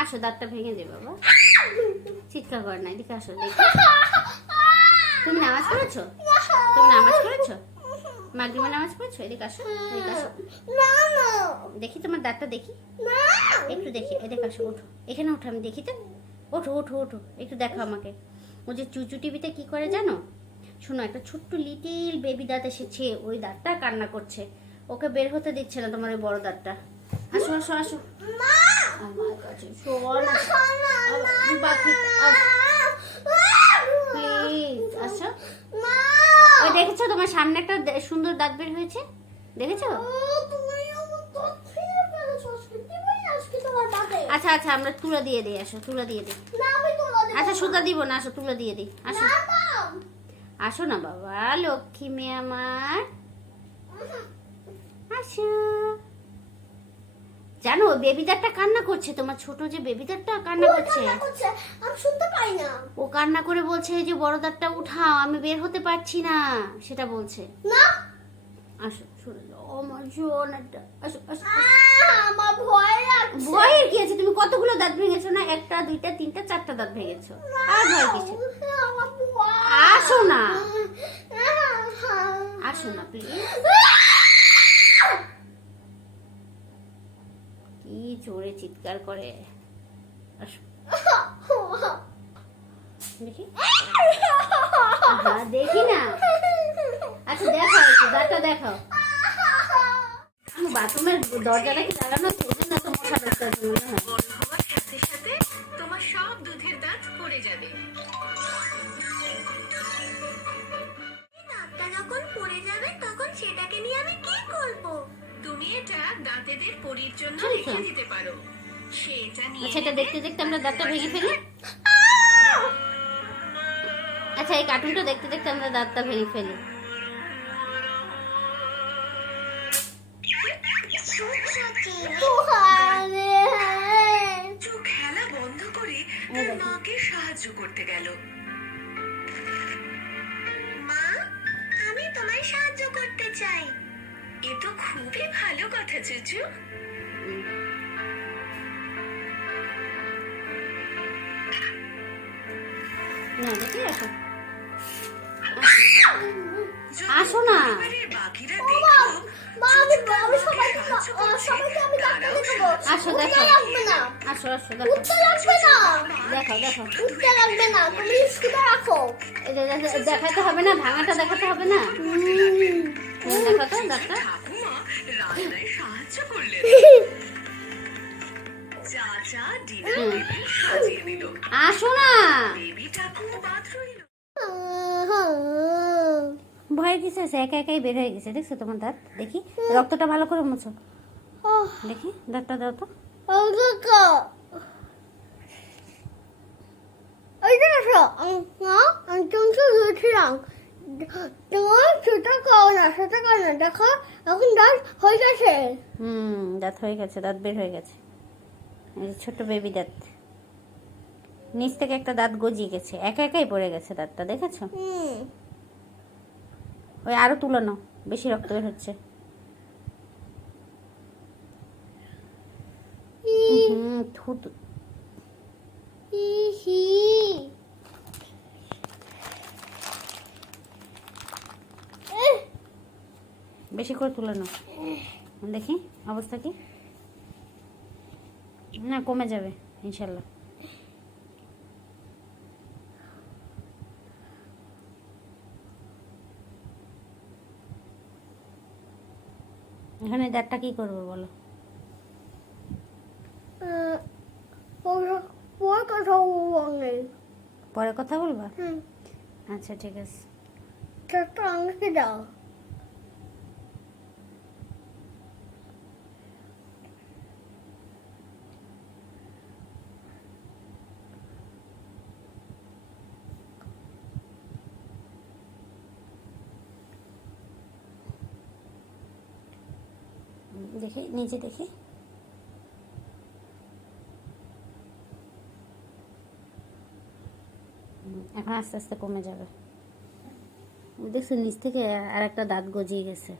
আসো দাঁতটা ভেঙে দে বাবা। চিৎকার কর না এদিকে আসো দেখি তুমি নামাজ পড়েছো? তুমি নামাজ পড়েছো? মাগরিমা নামাজ পড়েছো? এদিকে আসো এদিকে আসো। দেখি তোমার দাঁতটা দেখি। একটু দেখি এদিকে আসো ওঠো। এখানে ওঠো আমি দেখি তো। ওঠো ওঠো ওঠো একটু দেখো আমাকে। ও যে চুচু টিভিতে কি করে জানো? শোনো একটা ছোট্ট লিটিল বেবি দাঁত এসেছে ওই দাঁতটা কান্না করছে। ওকে বের হতে দিচ্ছে না তোমার ওই বড় দাঁতটা। আসো আসো আসো। আমার কাছে শোন না প্লিজ আসো ওই দেখেছ তোমার সামনে একটা সুন্দর দাঁত বের হয়েছে? দেখেছ? আচ্ছা আচ্ছা আমরা তুলে দিয়ে দিই আসো তুলে দিয়ে দিই। আচ্ছা সুতা দিব না আসো তুলে দিয়ে দিই। আসো। আসো না বাবা লক্ষ্মী মেয়ে আমার। আসো। জানো বেবিদারটা কান্না করছে তোমার ছোট যে বেবিদারটা কান্না করছে। কান্না করছে আমি শুনতে পাই না। ও কান্না করে বলছে এই যে বড় দাঁতটা উঠাও আমি বের হতে পারছি না। সেটা বলছে। না? আসো শুনে আমার সোনাটা আসো আসো আমার ভয় লাগছে। ভয়ের কি আছে? তুমি কতগুলো দাঁত ভেঙেছো না? একটা দুইটা তিনটা চারটা দাঁত ভেঙেছো। আর ভয় ভয়। আসো না। আসো না প্লিজ কি জোরে চিৎকার করে। দেখি। দেখি না। আচ্ছা দেখাও একটু, দাঁতটা দেখাও। বাথরুমের দরজাটা কি লাগানো হয় বড় হওয়ার সাথে সাথে তোমার সব দুধের দাঁত পড়ে যাবে। এটা দাঁতেদের পরির জন্য। রেখে দিতে পারো। সে এটা নিয়ে আচ্ছা এটা দেখতে দেখতে আমরা দাঁতটা ভেঙে ফেলি। আচ্ছা এই কার্টুনটা দেখতে দেখতে আমরা দাঁতটা ভেঙে ফেলি। খেলা বন্ধ করে তার মাকে সাহায্য করতে গেল। মা আমি তোমায় সাহায্য করতে চাই। এ তো খুবই ভালো কথা চুচু না দেখি আসো আসো না। আসো দেখো। লাগবে আসো আসো দেখো। উঠতে লাগবে না। দেখাও দেখো। উঠতে লাগবে না। তুমি রাখো। দেখাতে হবে না ভাঙাটা দেখাতে হবে না। আসো না ভয় কিছু আছে একা একাই বের হয়ে গেছে, দেখছ তোমার দাঁত? দেখি, রক্তটা ভালো করে মুছো। দেখি, দাঁতটা দাও তো। ওই আমি তোমার দেখো এখন দাঁত হয়ে গেছে হুম দাঁত। হয়ে গেছে দাঁত বের হয়ে গেছে ছোট বেবি দাঁত নিচ থেকে একটা দাঁত গজিয়ে গেছে। একা একাই পড়ে গেছে দাঁতটা, দেখেছ? ওই আরও তুলে নাও, বেশি রক্ত বের হচ্ছে। হুম, থুতু বেশি করে তুলে নাও। দেখি অবস্থা কি? না কমে যাবে ইনশাল্লাহ। এখানে দাঁতটা কি করব বলো? পরে কথা বলবা? আচ্ছা ঠিক আছে। আমাকে দাও। দেখি নিচে দেখি হুম, এখন আস্তে আস্তে কমে যাবে দেখছ নিচ থেকে আর একটা দাঁত গজিয়ে গেছে